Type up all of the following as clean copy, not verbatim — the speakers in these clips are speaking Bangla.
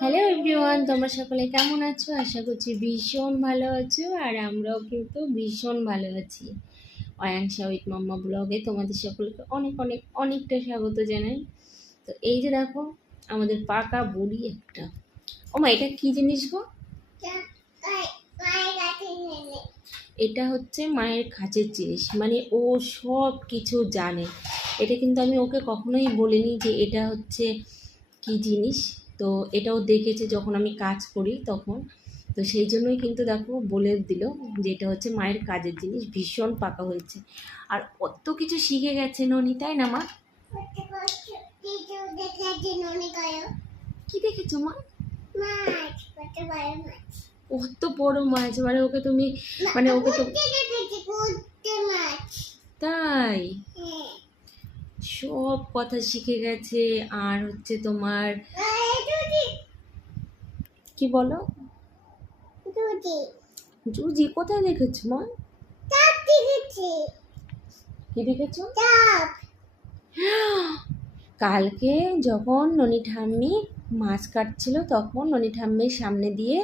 হ্যালো এভরিওয়ান, তোমরা সকলে কেমন আছো? আশা করছি ভীষণ ভালো আছো। আর আমরাও কিন্তু ভীষণ ভালো আছি। অয়াংশা উইথ মাম্মা ব্লগে তোমাদের সকলকে অনেক অনেক অনেকটা স্বাগত জানাই। তো এই যে দেখো আমাদের পাকা বুড়ি একটা, ও মা এটা কি জিনিস গো? এটা হচ্ছে মায়ের কাছের জিনিস, মানে ও সব কিছু জানে। এটা কিন্তু আমি ওকে কখনোই বলিনি যে এটা হচ্ছে কি জিনিস। তো এটাও দেখেছে যখন আমি কাজ করি তখন, তো সেই জন্যই কিন্তু দেখো বলে দিল যে এটা হচ্ছে মায়ের কাজের জিনিস। ভীষণ পাকা হয়েছে আর কত কিছু শিখে গেছে ননি, তাই না মা? কি দেখেছো মা? কত বড় মাছ, মানে ওকে তুমি মানে ওকে তো তাই সব কথা শিখে গেছে। আর হচ্ছে তোমার কি বলো, জুজি কোথায় দেখেছো মা? কি দেখেছো? কালকে যখন ননি ঠাম্মি মাছ কাটছিল তখন ননি ঠাম্মির সামনে দিয়ে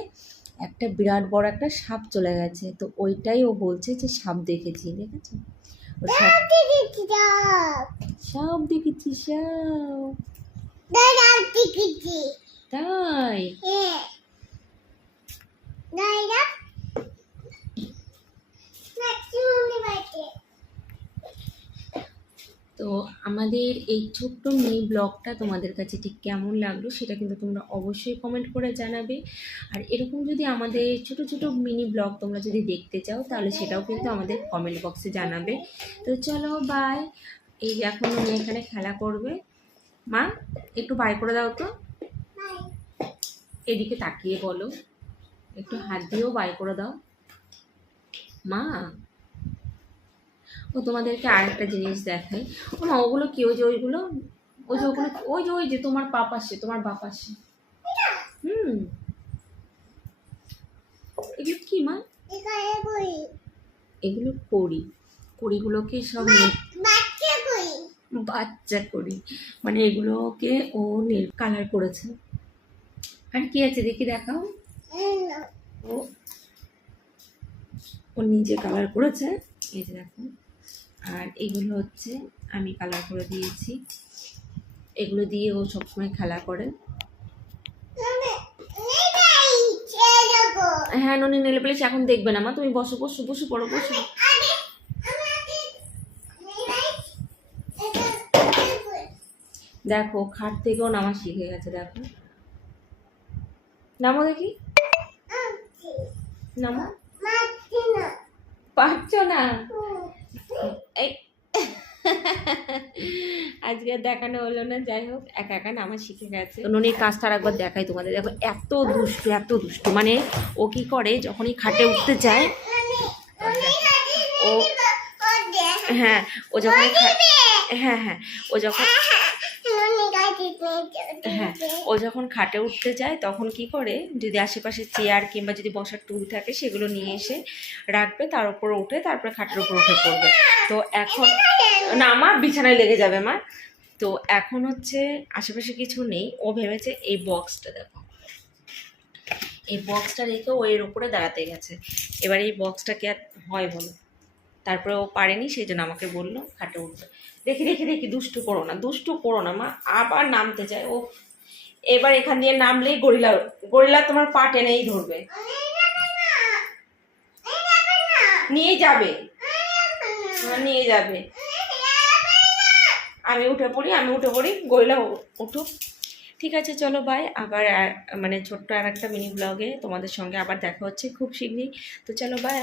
একটা বিরাট বড় একটা সাপ চলে গেছে। তো ওইটাই ও বলছে যে সাপ দেখেছি, দেখেছো? সাপ দেখেছি, সাপ তাই তো আমাদের এই ছোট্ট মিনি ব্লগটা তোমাদের কাছে ঠিক কেমন লাগলো সেটা কিন্তু তোমরা অবশ্যই কমেন্ট করে জানাবে। আর এরকম যদি আমাদের ছোট ছোট মিনি ব্লগ তোমরা যদি দেখতে চাও তাহলে সেটাও কিন্তু আমাদের কমেন্ট বক্সে জানাবে। তো চলো বাই। এই যে এখন উনি এখানে খেলা করবে। মা একটু বাই করে দাও তো, এদিকে তাকিয়ে বলো, একটু হাত দিয়েও বাই করে দাও মা। ও তোমাদেরকে আরেকটা জিনিস দেখাই। ও মা ওগুলো কি? ওই যে ওইগুলো, ওই যে ওগুলো, ওই যে তোমার বাপ আসে, তোমার বাপ আসে। এগুলো কি মা? এগুলো করি, কড়িগুলোকে সব বাচ্চা করি, মানে এগুলোকে ও নীল কালার করেছে। আর কি আছে দেখি দেখাও। ও ও নিজে কালার করেছে, এই যে দেখো। আর এগুলো হচ্ছে আমি কালার করে দিয়েছি, এগুলো দিয়ে ও সবসময় খেলা করে। হ্যাঁ ননি নেলে পালিশ এখন দেখবে না মা, তুমি বসো বসো বসে পড়ো, বসো। দেখো খাট থেকেও নামা শিখে গেছে, দেখো নামো দেখি, নামো। পারছো না? এই আজকে দেখানো হলো না, যাই হোক একা একা নামা শিখে গেছে। ননির কাজটা আর একবার দেখাই তোমাদের। দেখো এত দুষ্টু এত দুষ্টু, মানে ও কি করে যখনই খাটে উঠতে চায়, ও হ্যাঁ ও যখন হ্যাঁ হ্যাঁ ও যখন হ্যাঁ ও যখন খাটে উঠতে যায় তখন কি করে, যদি আশেপাশে চেয়ার কিংবা যদি বসার টুল থাকে সেগুলো নিয়ে এসে রাখবে, তার উপর উঠে তারপরে খাটের উপর উঠে পড়বে। তো এখন না আমার বিছানায় লেগে যাবে মা। তো এখন হচ্ছে আশেপাশে কিছু নেই, ও ভেবেছে এই বক্সটা, দেখো এই বক্সটা রেখে ও এর উপরে দাঁড়াতে গেছে। এবার এই বক্সটা কি আর হয় বলো? তারপরে ও পারেনি, সেই জন্য আমাকে বললো খাটে উঠবে। দেখি দেখি দেখি, দুষ্টু করো না, দুষ্টু করো না মা। আবার নামতে চায় ও। এবার এখান দিয়ে নামলেই গরিলা, গরিলা তোমার পা টেনেই ধরবে, নিয়ে যাবে, নিয়ে যাবে। আমি উঠে পড়ি, আমি উঠে পড়ি, গরিলা উঠুক। ঠিক আছে চলো বাই। আবার মানে ছোট্ট আর একটা মিনি ব্লগে তোমাদের সঙ্গে আবার দেখা হচ্ছে খুব শীঘ্রই। তো চলো বাই।